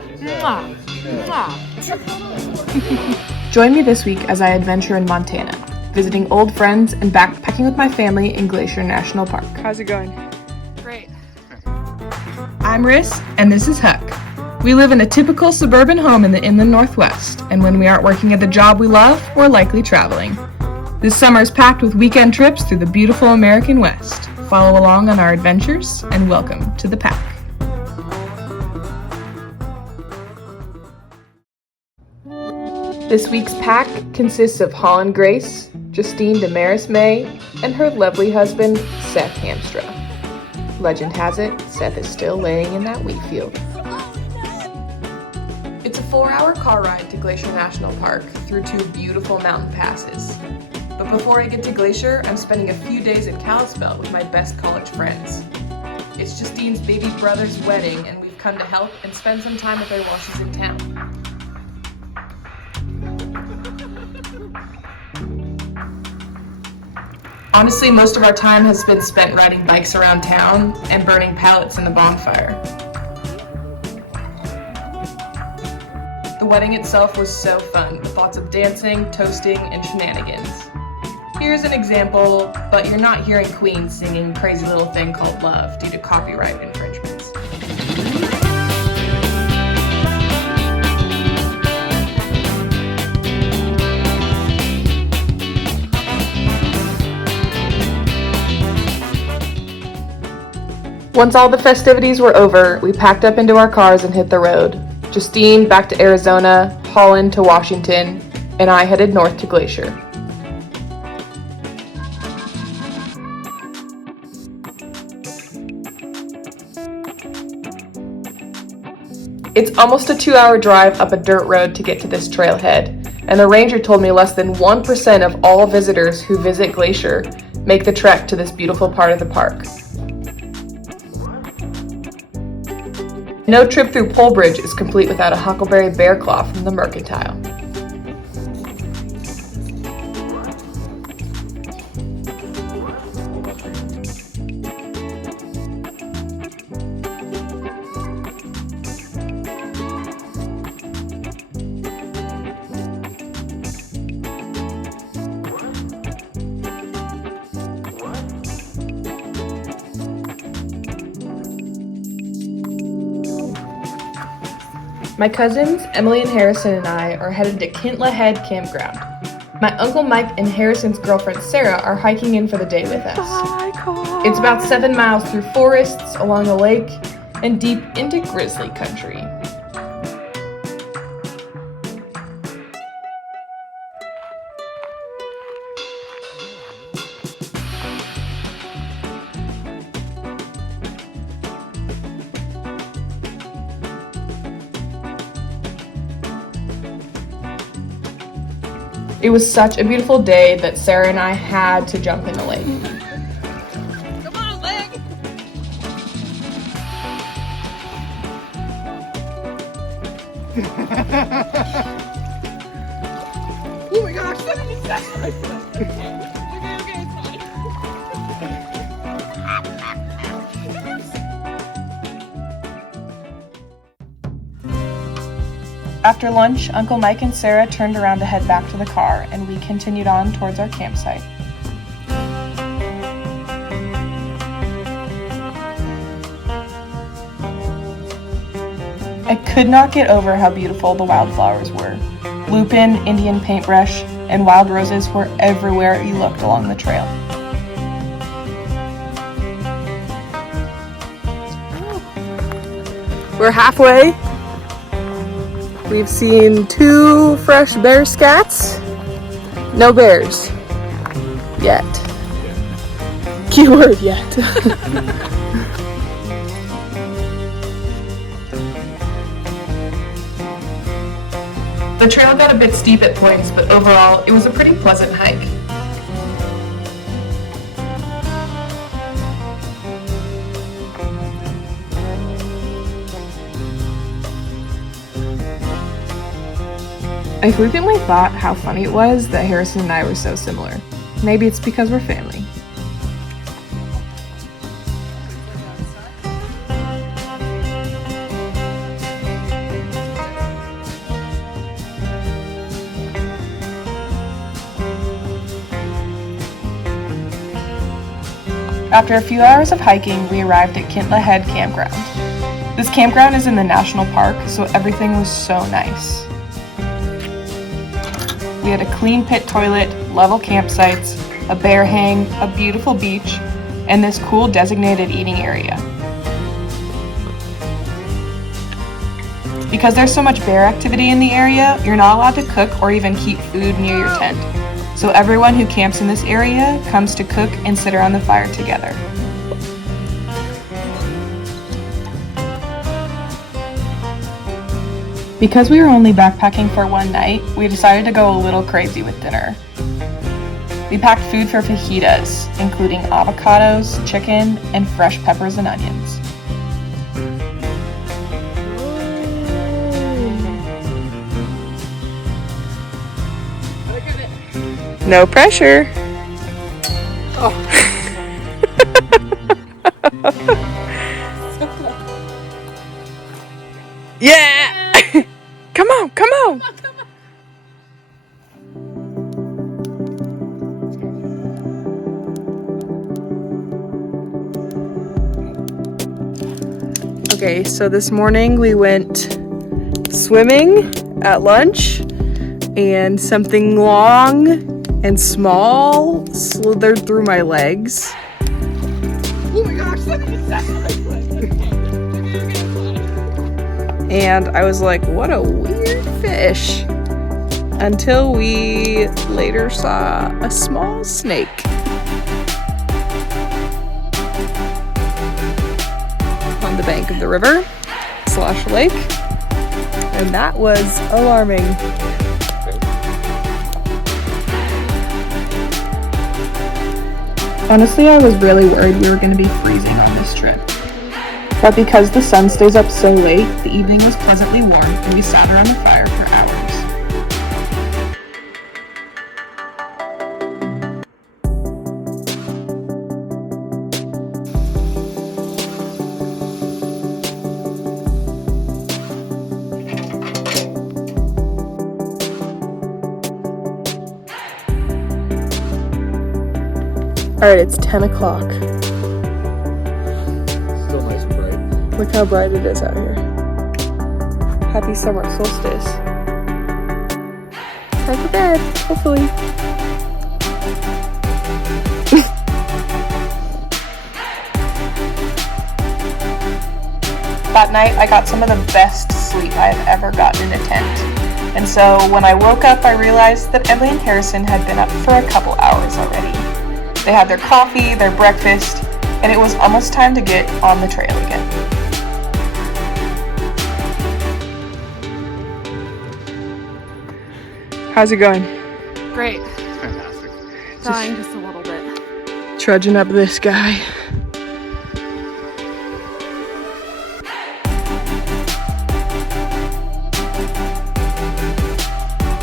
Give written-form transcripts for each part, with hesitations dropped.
Mwah. Mwah. Join me this week as I adventure in Montana, visiting old friends and backpacking with my family in Glacier National Park. How's it going? Great. I'm Riss, and this is Huck. We live in a typical suburban home in the inland Northwest, and when we aren't working at the job we love, we're likely traveling. This summer is packed with weekend trips through the beautiful American West. Follow along on our adventures, and welcome to the pack. This week's pack consists of Holland Grace, Justine Damaris May, and her lovely husband, Seth Hamstra. Legend has it, Seth is still laying in that wheat field. It's a 4-hour car ride to Glacier National Park through 2 beautiful mountain passes. But before I get to Glacier, I'm spending a few days in Kalispel with my best college friends. It's Justine's baby brother's wedding, and we've come to help and spend some time with her while she's in town. Honestly, most of our time has been spent riding bikes around town and burning pallets in the bonfire. The wedding itself was so fun, with lots of dancing, toasting, and shenanigans. Here's an example, but you're not hearing Queen singing Crazy Little Thing Called Love due to copyright infringements. Once all the festivities were over, we packed up into our cars and hit the road. Justine back to Arizona, Holland to Washington, and I headed north to Glacier. It's almost a 2-hour drive up a dirt road to get to this trailhead, and the ranger told me less than 1% of all visitors who visit Glacier make the trek to this beautiful part of the park. No trip through Polebridge is complete without a huckleberry bear claw from the Mercantile. My cousins, Emily and Harrison, and I are headed to Kintla Head Campground. My Uncle Mike and Harrison's girlfriend Sarah are hiking in for the day with us. It's about 7 miles through forests, along a lake, and deep into grizzly country. It was such a beautiful day that Sarah and I had to jump in the lake. Come on, leg! Oh my gosh, that is okay, it's fine. After lunch, Uncle Mike and Sarah turned around to head back to the car, and we continued on towards our campsite. I could not get over how beautiful the wildflowers were. Lupin, Indian paintbrush, and wild roses were everywhere you looked along the trail. We're halfway. We've seen 2 fresh bear scats. No bears. Yet. Keyword yet. The trail got a bit steep at points, but overall, it was a pretty pleasant hike. I frequently thought how funny it was that Harrison and I were so similar. Maybe it's because we're family. After a few hours of hiking, we arrived at Kintla Head Campground. This campground is in the national park, so everything was so nice. We had a clean pit toilet, level campsites, a bear hang, a beautiful beach, and this cool designated eating area. Because there's so much bear activity in the area, you're not allowed to cook or even keep food near your tent. So everyone who camps in this area comes to cook and sit around the fire together. Because we were only backpacking for one night, we decided to go a little crazy with dinner. We packed food for fajitas, including avocados, chicken, and fresh peppers and onions. No pressure. Oh. Yeah! Come on, come on! Okay, so this morning we went swimming at lunch, and something long and small slithered through my legs. Oh my gosh, that is And I was like, what a weird fish. Until we later saw a small snake. On the bank of the river / lake. And that was alarming. Honestly, I was really worried we were going to be freezing on this trip. But because the sun stays up so late, the evening was pleasantly warm and we sat around the fire for hours. Alright, it's 10 o'clock. still nice and bright. Look how bright it is out here. Happy summer solstice. Time for bed, hopefully. That night, I got some of the best sleep I've ever gotten in a tent. And so when I woke up, I realized that Emily and Harrison had been up for a couple hours already. They had their coffee, their breakfast, and it was almost time to get on the trail again. How's it going? Great. Fantastic. Dying just a little bit. Trudging up this guy.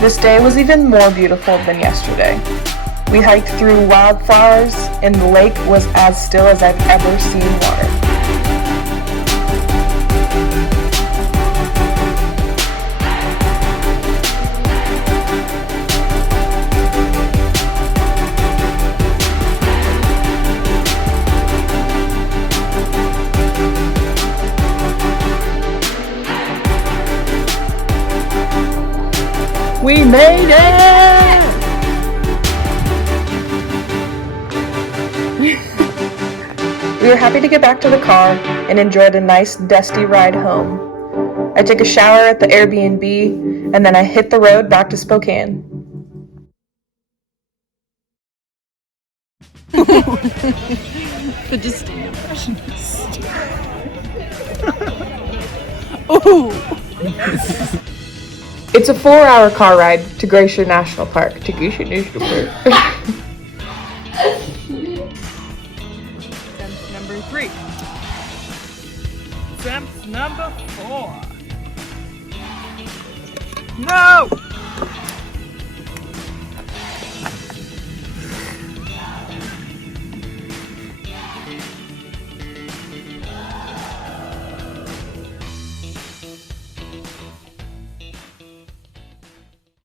This day was even more beautiful than yesterday. We hiked through wildflowers, and the lake was as still as I've ever seen water. We made it! We were happy to get back to the car and enjoyed a nice dusty ride home. I took a shower at the Airbnb and then I hit the road back to Spokane. The Justine impressionist. Ooh! It's a 4-hour car ride to Glacier National Park. To Glacier National Park. Attempt number 3. Attempt number 4. No!